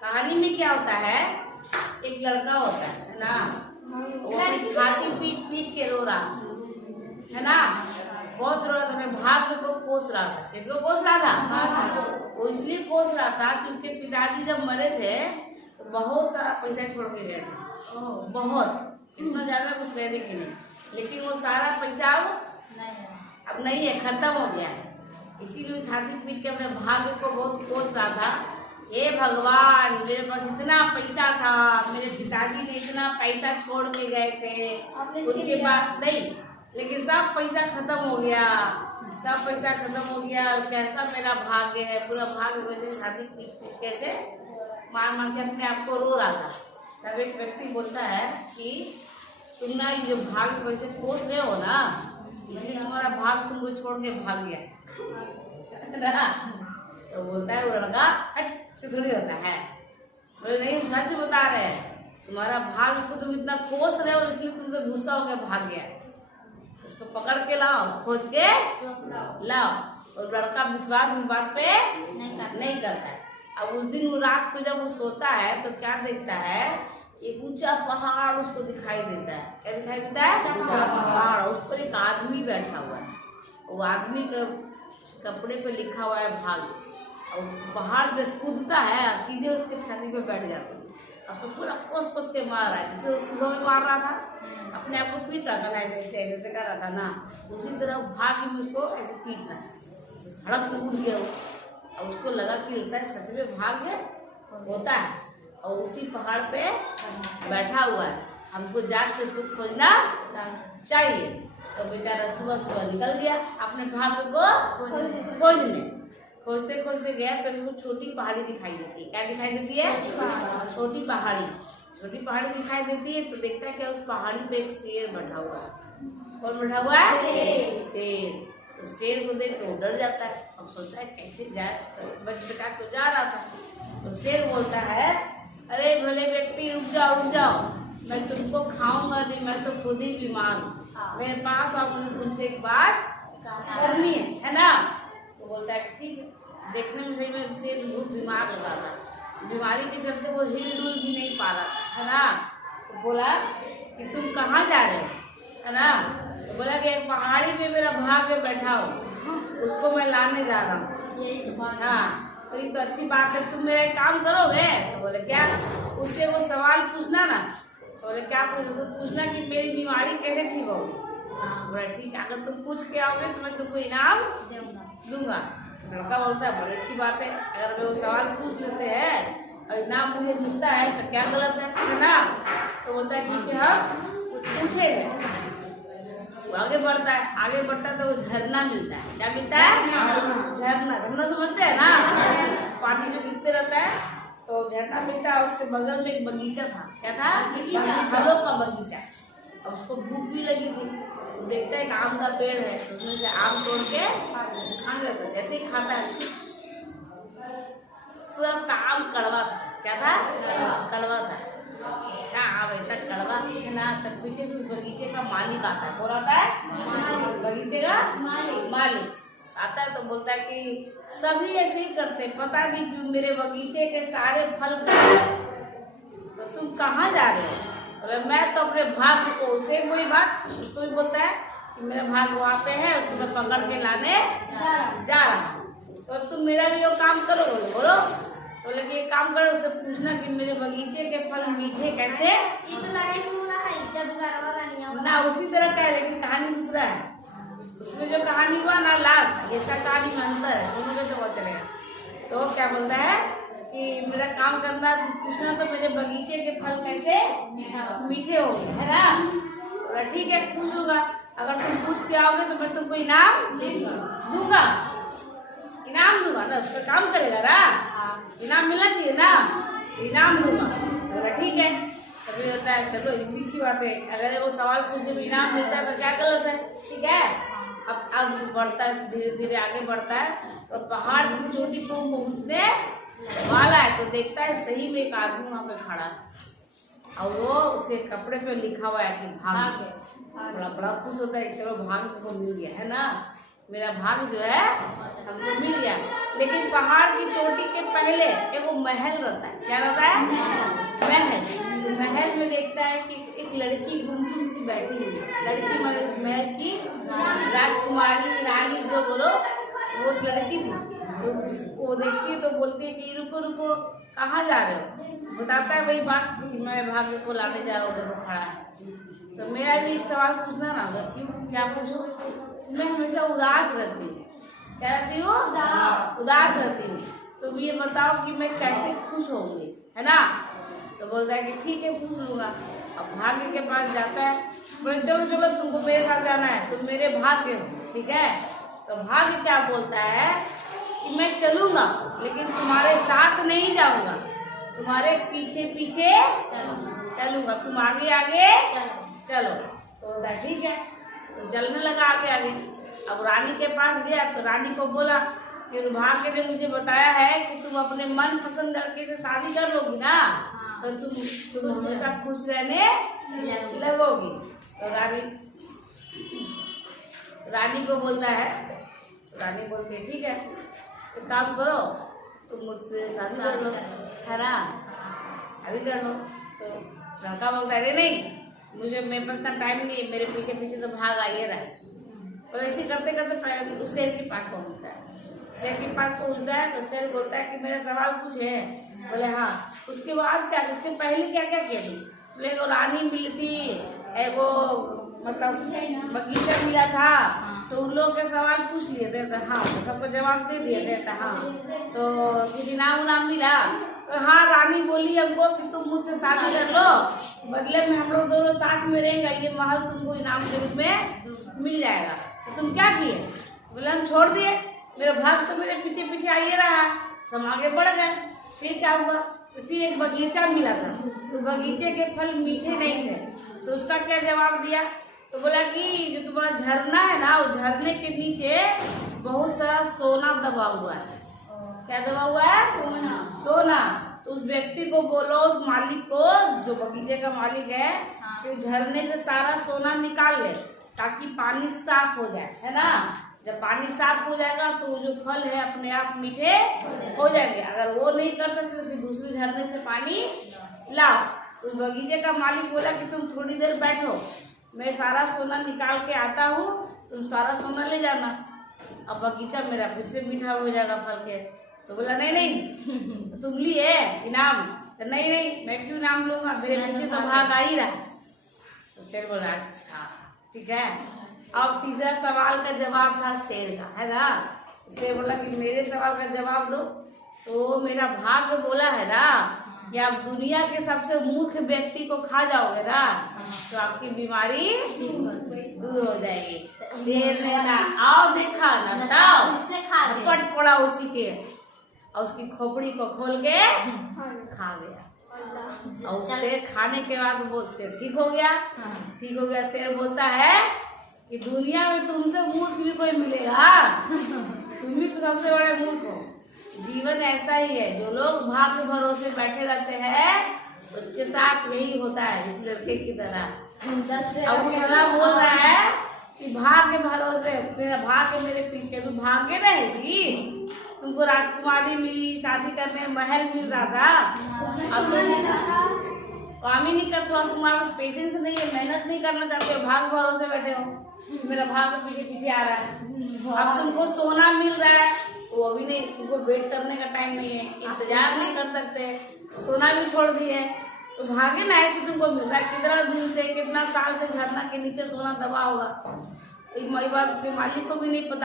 कहानी में क्या होता है, एक लड़का होता है ना, वो अपनी छाती पीट पीट के रो रहा है ना, बहुत रो रहा था, अपने भाग्य को कोस रहा था। किसको कोस रहा था? वो इसलिए कोस रहा था कि उसके पिताजी जब मरे थे तो बहुत सारा पैसा छोड़ के गए थे, बहुत, इतना ज्यादा कुछ रहने के नहीं, लेकिन वो सारा पैसा अब नहीं है, खत्म हो गया है। इसीलिए छाती पीट के अपने भाग्य को बहुत कोस रहा था। हे भगवान, मेरे पास इतना पैसा था, मेरे पिताजी ने इतना पैसा छोड़ के गए थे, उसके बाद नहीं, लेकिन सब पैसा खत्म हो गया, सब पैसा खत्म हो गया, कैसा मेरा भाग्य है, पूरा भाग्य वैसे छाती पीट पीट कैसे मार मार के अपने आप को रो रहा था। तब एक व्यक्ति बोलता है कि तुम ना ये भाग्य वैसे कोस रहे हो ना, इसलिए तुम्हारा भाग तुमको छोड़ के भाग गया ना। तो बोलता है वो लड़का, हट से थोड़ी होता है, बोले नहीं, सच बता रहे हैं, तुम्हारा भाग को तुम इतना कोस रहे हो इसलिए तुमसे गुस्सा होकर भाग गया। उसको पकड़ के लाओ, खोज के लाओ। और लड़का विश्वास इस बात पे नहीं करता है। अब उस दिन रात को जब वो सोता है तो क्या देखता है, एक ऊंचा पहाड़ उसको दिखाई देता है। क्या दिखाई देता है? ऊंचा पहाड़, उस पर एक आदमी बैठा हुआ है, वो आदमी के कपड़े पे लिखा हुआ है भाग्य, और पहाड़ से कूदता है, सीधे उसके छाती पे बैठ जाता है, उसको पूरा कोस के मार रहा है, जैसे वो सुबह में मार रहा था, अपने आप को पीट रहा था ना, ऐसे कर रहा था ना, उसी तरह भाग्य में उसको ऐसे पीट रहा है, हड़क से उठ गया। अब उसको लगा कि लगता है सच में भाग्य होता है, और ऊंची पहाड़ पे बैठा हुआ है, हमको जाके उसको खोजना चाहिए। तो बेचारा सुबह सुबह निकल गया अपने भाग्य को खोजने। खोजते खोजते गया तो वो छोटी पहाड़ी दिखाई देती है। क्या दिखाई देती है? छोटी पहाड़ी। छोटी पहाड़ी दिखाई देती है तो देखता है क्या, उस पहाड़ी पे एक शेर बैठा हुआ है। कौन बैठा हुआ है? शेर। तो शेर को देख के वो डर जाता है, अब सोचता है कैसे जाए, बच बचा तो जा रहा था। तो शेर बोलता है, अरे भले व्यक्ति रुक जाओ, मैं तुमको खाऊंगा नहीं, मैं तो खुद ही बीमार हूँ, मेरे पास आओ, मुझे तुमसे एक बात करनी है ना। तो बोलता है ठीक है। देखने में सही में शेर बहुत बीमार लगा था, बीमारी के चलते वो हिल डुल भी नहीं पा रहा था, है ना। तो बोला कि तुम कहाँ जा रहे हो, है ना। तो बोला कि एक पहाड़ी पे मेरा भाग्य बैठा हो, उसको मैं लाने जा रहा हूँ। हाँ, तो ये तो अच्छी बात है, तुम मेरा काम करोगे? तो बोले क्या? उससे वो सवाल पूछना ना। तो बोले क्या पूछना कि मेरी बीमारी कैसे ठीक होगी। बोला ठीक है, अगर तुम पूछ के आओगे तो मैं तुमको इनाम दूंगा। लड़का बोलता है बड़ी अच्छी बात है, अगर वो सवाल पूछ लेते हैं और इनाम मुझे मिलता है तो क्या गलत है ना। तो बोलता है ठीक है, हम पूछेंगे। वो आगे बढ़ता है तो वो झरना मिलता है। क्या मिलता है? झरना समझते हैं ना, पानी जो गिरते रहता है, तो झरना मिलता है। उसके बगल में एक बगीचा था। क्या था? फलों का बगीचा। अब उसको भूख भी लगी थी, तो देखता है एक आम का पेड़ है, तो उसमें से आम तोड़ के खाने लगता है। जैसे ही खाता है पूरा उसका आम कड़वा था। क्या था? कड़वा था। ऐसा आम ऐसा कड़वा है ना। तब पीछे से उस बगीचे का मालिक आता है। कौन आता है? बगीचे का मालिक आता है। तो बोलता है कि सभी ऐसे ही करते, पता नहीं क्यों मेरे बगीचे के सारे फल, तो तुम कहाँ जा रहे हो? बोले मैं तो अपने भाग्य को, सेम वही बात उसको भी बोलता है कि मेरा भाग्य वहाँ पे है, उसको मैं पकड़ के लाने जा रहा हूँ। तो तुम मेरा भी वो काम करो। बोलो बोले कि एक काम करो, उससे पूछना कि मेरे बगीचे के फल मीठे कैसे ना। उसी तरह का है, लेकिन कहानी दूसरा है। उसमें जो कहानी हुआ ना लास्ट, इसका कहानी में अंतर है, दोनों का तो चलेगा। तो क्या बोलता है कि मेरा काम करना, पूछना तो मेरे बगीचे के फल कैसे मीठे हो गए, है ना। बोला ठीक है, पूछ लूंगा, अगर तुम पूछ के आओगे तो मैं तुमको इनाम दूंगा ना। उस पर काम करेगा ना, इनाम मिलना चाहिए ना, इनाम दूंगा। बोला ठीक है। तभी होता है चलो ये भी अच्छी बात है, अगर वो सवाल पूछने में इनाम मिलता है तो क्या गलत है। ठीक है। अब बढ़ता है, धीरे धीरे आगे बढ़ता है, तो पहाड़ की चोटी को पहुंचने वाला है, तो देखता है सही में एक आदमी वहाँ पे खड़ा है, और वो उसके कपड़े पे लिखा हुआ है कि भाग्य। बड़ा खुश होता है, चलो भाग्य को मिल गया, है ना, मेरा भाग्य जो है हमको मिल गया। लेकिन पहाड़ की चोटी के पहले एक वो महल रहता है। क्या रहता है? महल। तो महल में देखता है कि एक लड़की गुमसुम सी बैठी हुई है। लड़की मतलब उस महल की राजकुमारी, रानी जो बोलो, वो लड़की थी। तो वो देखती है तो बोलती है कि रुको रुको, कहाँ जा रहे हो? बताता है वही बात कि मैं भाग्य को लाने जा रहा हूँ, देखो खड़ा है। तो मेरा भी एक सवाल पूछना ना, क्यों, क्या पूछो? मैं हमेशा उदास रहती हूँ। क्या रहती हूँ? उदास रहती हूँ। तो ये बताओ कि मैं कैसे खुश होंगी, है ना? तो बोलता है कि ठीक है, पूछ लूंगा। अब भाग्य के पास जाता है, बोले चलो चलो तुमको मेरे साथ जाना है, तुम मेरे भाग्य हो, ठीक है? तो भाग्य क्या बोलता है कि मैं चलूंगा लेकिन तुम्हारे साथ नहीं जाऊंगा, तुम्हारे पीछे पीछे चलूंगा, तुम आगे आगे चलो। तो बोलता ठीक है, तो चलने लगा आगे आगे। अब रानी के पास गया तो रानी को बोला कि भाग्य ने मुझे बताया है कि तुम अपने मन पसंद लड़के से शादी कर लोगी ना, तो तुम हमेशा खुश रहने लगोगी। तो रानी को बोलता है, रानी बोलती है ठीक है, तो काम करो, तुम मुझसे शादी कर लो, है ना? शादी कर लो। तो लड़का बोलता है अरे नहीं, मुझे मेरे पास इतना टाइम नहीं है, मेरे पीछे पीछे तो भाग आइए रहा। तो ऐसे करते करते उस शेर के पास पहुंचता है। शेर के पास पहुंचता है तो शेर बोलता है कि मेरा सवाल कुछ है। बोले हाँ। उसके बाद क्या, उसके पहले क्या क्या किया थी? बोले वो रानी मिलती, वो मतलब बगीचा मिला था, तो उन लोगों के सवाल पूछ लिए थे। हाँ, सबको जवाब दे दिए थे। हाँ, तो कुछ इनाम उनाम मिला? तो हाँ, रानी बोली हमको कि तुम मुझसे शादी कर लो, बदले में हम लोग दोनों साथ में रहेंगे, ये महल तुमको इनाम के रूप में मिल जाएगा। तो तुम क्या किए? बोले हम छोड़ दिए, मेरा भाग तो मेरे पीछे पीछे आइए रहा, हम आगे बढ़ गए। फिर क्या हुआ? तो फिर एक बगीचा मिला था, तो बगीचे के फल मीठे नहीं थे, तो उसका क्या जवाब दिया? तो बोला कि जो तुम्हारा झरना है ना, वो झरने के नीचे बहुत सारा सोना दबा हुआ है। क्या दबा हुआ है? सोना। तो उस व्यक्ति को बोलो, उस मालिक को, जो बगीचे का मालिक है, कि झरने से सारा सोना निकाल ले ताकि पानी साफ हो जाए, है ना? जब पानी साफ हो जाएगा तो जो फल है अपने आप मीठे हो जाएंगे। अगर वो नहीं कर सकते तो फिर दूसरे झरने से पानी लाओ। उस बगीचे का मालिक बोला कि तुम थोड़ी देर बैठो, मैं सारा सोना निकाल के आता हूँ, तुम सारा सोना ले जाना, अब बगीचा मेरा फिर से मीठा हो जाएगा फल के। तो बोला नहीं नहीं, तो तुम लिए इनाम? तो नहीं नहीं, मैं क्यों इनाम लूंगा, मेरे पीछे तो भाग आ ही रहा। तो शेर बोला अच्छा ठीक है। अब तीसरा सवाल का जवाब था शेर का, है ना? शेर बोला कि मेरे सवाल का जवाब दो। तो मेरा भाग्य बोला है ना कि आप दुनिया के सबसे मूर्ख व्यक्ति को खा जाओगे ना, तो आपकी बीमारी दूर हो जाएगी। शेर ने ना आओ देखा ना बताओ, पट पड़ा उसी के, और उसकी खोपड़ी को खोल के खा गया। और शेर खाने के बाद वो शेर ठीक हो गया। ठीक हो गया। शेर बोलता है कि दुनिया में तुमसे मूर्ख भी कोई मिलेगा? तुम भी तो सबसे बड़े मूर्ख हो। जीवन ऐसा ही है, जो लोग भाग्य भरोसे बैठे रहते हैं उसके साथ यही होता है, इस लड़के की तरह। अब वो बोल रहा है कि भाग्य भरोसे, मेरा भाग्य मेरे पीछे, तो भाग्य रहेगी। तुमको राजकुमारी मिली, शादी करने महल मिल रहा था, अब काम ही नहीं करते हो, तुम्हारा पेशेंस नहीं है, मेहनत नहीं करना चाहते हो, भाग भरोसे बैठे हो, मेरा भाग पीछे पीछे आ रहा है। अब तुमको सोना मिल रहा है तो अभी नहीं, तुमको वेट करने का टाइम नहीं है, इंतजार नहीं कर सकते, सोना भी छोड़ दिए, तो भागे ना है कि तुमको मिल रहा है। कितना दिन से, कितना साल से झरना के नीचे सोना दबा होगा, एक बात उसके मालिक को भी नहीं पता।